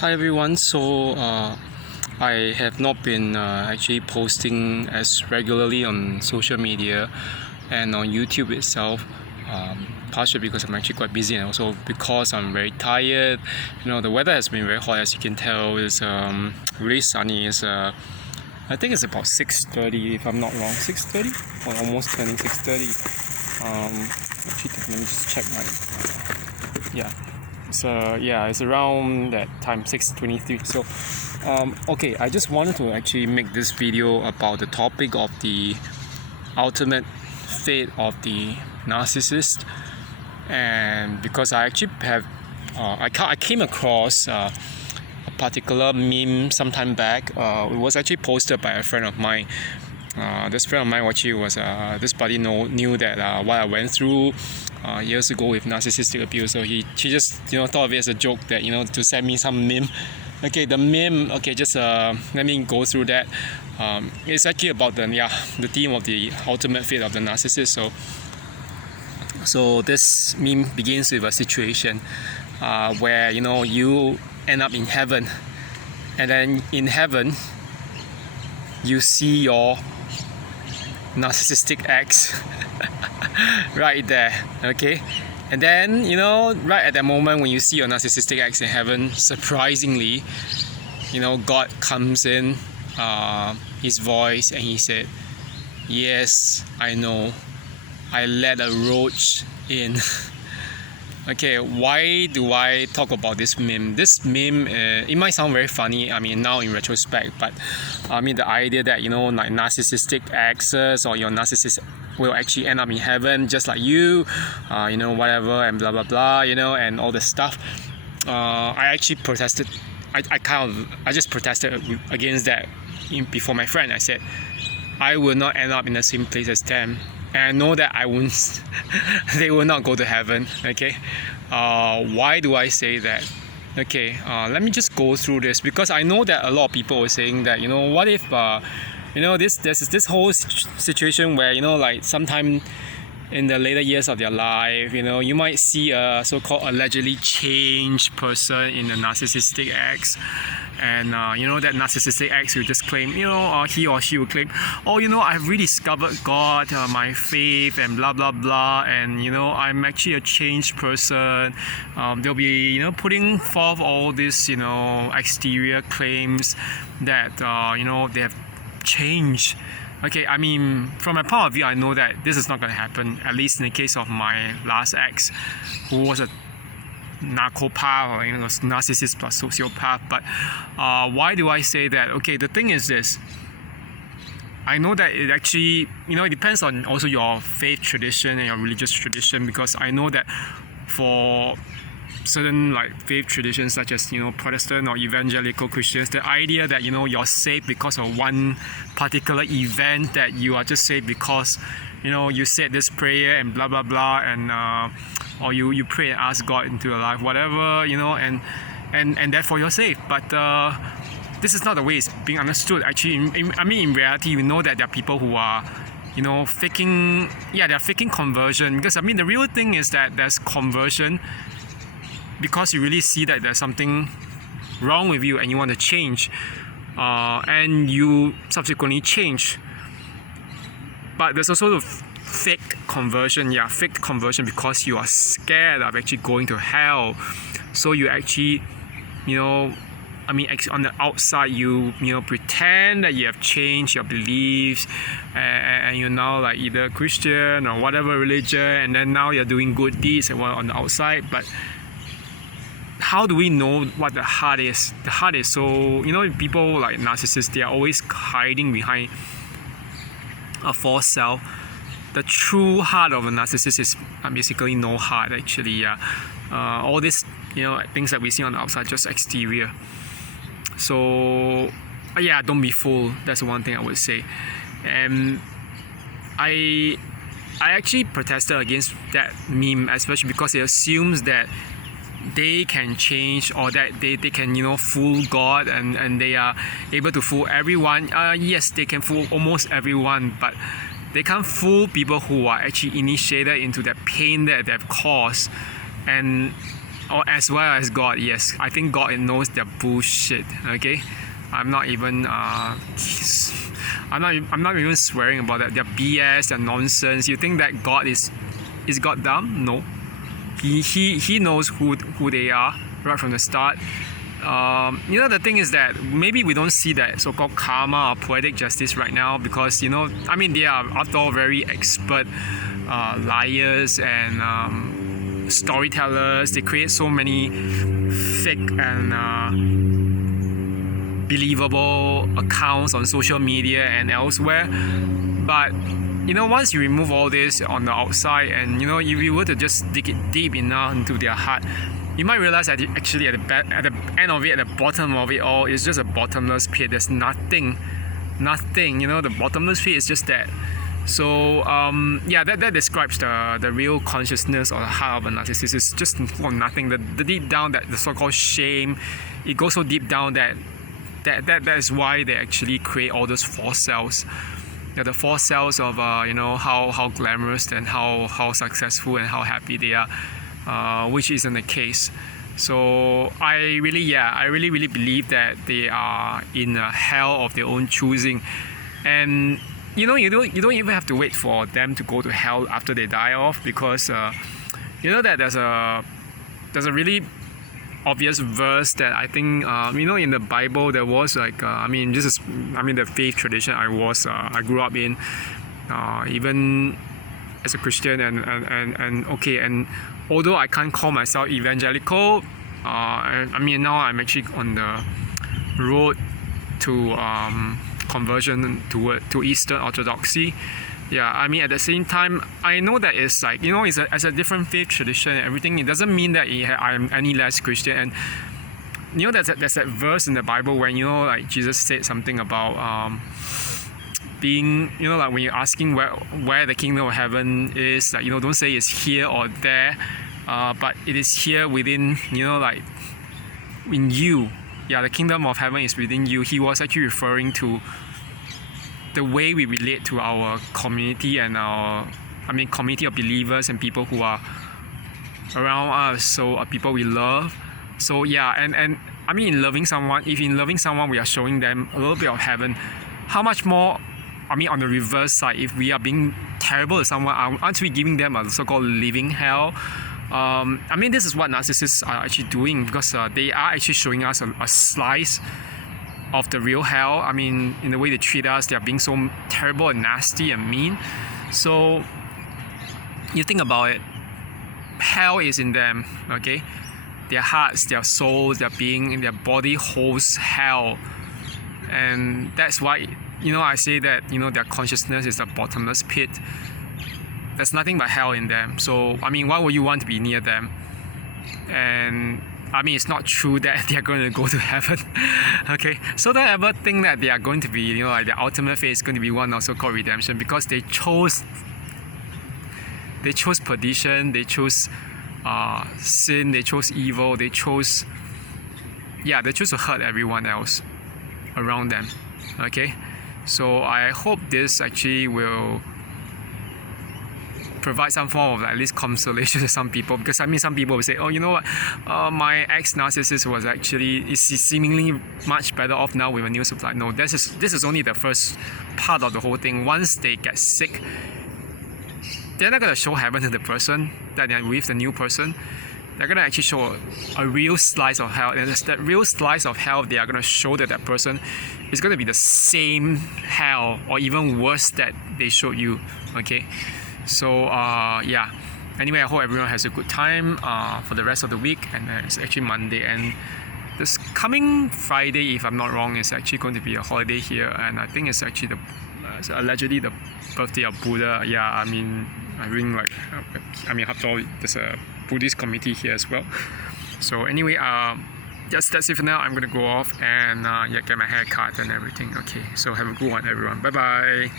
Hi everyone. I have not been actually posting as regularly on social media and on YouTube itself. Partially because I'm actually quite busy, and also because I'm very tired. The weather has been very hot, as you can tell. It's really sunny. I think it's about 6:30, if I'm not wrong. 6:30 or almost turning 6:30. Actually, let me just check my. Yeah. It's around that time, 6:23. Okay, I just wanted to actually make this video about the topic of the ultimate fate of the narcissist, and because I actually have, I came across a particular meme sometime back. It was actually posted by a friend of mine. This friend of mine actually was this buddy knew that what I went through years ago with narcissistic abuse, so she just thought of it as a joke that to send me some meme. Okay, the meme. Okay, just let me go through that. It's actually about the theme of the ultimate fate of the narcissist. So this meme begins with a situation where you end up in heaven, and then in heaven you see your narcissistic ex right there. Okay, and then right at that moment when you see your narcissistic ex in heaven, surprisingly God comes in, his voice, and he said, "Yes, I know, I let a roach in." Okay, why do I talk about this meme? This meme, it might sound very funny, now in retrospect, but the idea that like narcissistic exes or your narcissist will actually end up in heaven just like you, whatever, and blah blah blah, and all the stuff. I actually protested. I just protested against that before my friend. I said, I will not end up in the same place as them, and I know that I won't. They will not go to heaven. Okay, why do I say that? Okay, let me just go through this, because I know that a lot of people were saying that what if there's this whole situation where like sometime in the later years of their life, you might see a so-called allegedly changed person in a narcissistic ex, and that narcissistic ex will just claim, he or she will claim, I've rediscovered God, my faith, and blah blah blah, and I'm actually a changed person. They'll be putting forth all these exterior claims that they have changed. Okay, from my point of view, I know that this is not going to happen, at least in the case of my last ex, who was a narcopath, or narcissist plus sociopath. But why do I say that? Okay, the thing is this. I know that it actually, it depends on also your faith tradition and your religious tradition, because I know that for certain like faith traditions such as Protestant or evangelical Christians, the idea that you're saved because of one particular event, that you are just saved because you said this prayer and blah blah blah, and or you pray and ask God into your life, whatever, and therefore you're saved. But this is not the way it's being understood. Actually, in reality, we know that there are people who are faking, they're faking conversion, because the real thing is that there's conversion because you really see that there's something wrong with you and you want to change, and you subsequently change. But there's also the fake conversion, because you are scared of actually going to hell. So you actually, on the outside you pretend that you have changed your beliefs, and you're now like either Christian or whatever religion, and then now you're doing good deeds on the outside. But how do we know what the heart is? The heart is so, people like narcissists, they are always hiding behind a false self. The true heart of a narcissist is basically no heart, actually. All these things that we see on the outside, just exterior. So don't be fooled. That's one thing I would say. And I actually protested against that meme, especially because it assumes that they can change, or that they can fool God, and they are able to fool everyone. Yes, they can fool almost everyone, but they can't fool people who are actually initiated into that pain that they've caused. And or as well as God. Yes, I think God knows their bullshit. Okay, I'm not even I'm not even swearing about that. Their BS, their nonsense. You think that God is God dumb? No, he knows who they are right from the start. The thing is that maybe we don't see that so-called karma or poetic justice right now because they are after all very expert liars and storytellers. They create so many fake and believable accounts on social media and elsewhere. But once you remove all this on the outside and if you were to just dig it deep enough into their heart, you might realize that actually at the end of it, at the bottom of it all, it's just a bottomless pit. There's nothing. The bottomless pit is just that. So that describes the real consciousness or the heart of a narcissist. It's just for nothing. The deep down, that the so-called shame, it goes so deep down that is why they actually create all those false selves. The false selves of how glamorous and how successful and how happy they are. Which isn't the case. So I really believe that they are in a hell of their own choosing, and you don't even have to wait for them to go to hell after they die off, because that there's a really obvious verse that I think in the Bible there was like the faith tradition I grew up in, even as a Christian and although I can't call myself evangelical, now I'm actually on the road to conversion to Eastern Orthodoxy. At the same time, I know that it's like it's a different faith tradition and everything. It doesn't mean that I'm any less Christian. And there's that verse in the Bible when like Jesus said something about being like when you're asking where the kingdom of heaven is, like don't say it's here or there, but it is here within like in you. The kingdom of heaven is within you. He was actually referring to the way we relate to our community and our community of believers and people who are around us, so people we love. So and in loving someone, if in loving someone we are showing them a little bit of heaven, how much more on the reverse side, if we are being terrible to someone, aren't we giving them a so-called living hell? This is what narcissists are actually doing, because they are actually showing us a slice of the real hell. In the way they treat us, they are being so terrible and nasty and mean. So you think about it, hell is in them, okay? Their hearts, their souls, their being, their body holds hell. And that's why I say that their consciousness is a bottomless pit. There's nothing but hell in them. So why would you want to be near them? And it's not true that they are going to go to heaven. Okay, so don't ever think that they are going to be like the ultimate fate is going to be one of so-called redemption, because they chose perdition, they chose sin, they chose evil, they chose to hurt everyone else around them. Okay, so I hope this actually will provide some form of at least consolation to some people, because some people will say, oh, you know what, my ex-narcissist was actually is seemingly much better off now with a new supply. No, this is only the first part of the whole thing. Once they get sick, they're not going to show heaven to the person that they're with, the new person. They're going to actually show a real slice of hell, and that real slice of hell they are going to show that person is going to be the same hell or even worse that they showed you. Okay, so anyway, I hope everyone has a good time for the rest of the week. And it's actually Monday, and this coming Friday, if I'm not wrong, is actually going to be a holiday here, and I think it's actually allegedly the birthday of Buddha. After all, there's a Buddhist community here as well. So anyway, that's it for now. I'm gonna go off and get my hair cut and everything. Okay, so have a good one, everyone. Bye bye.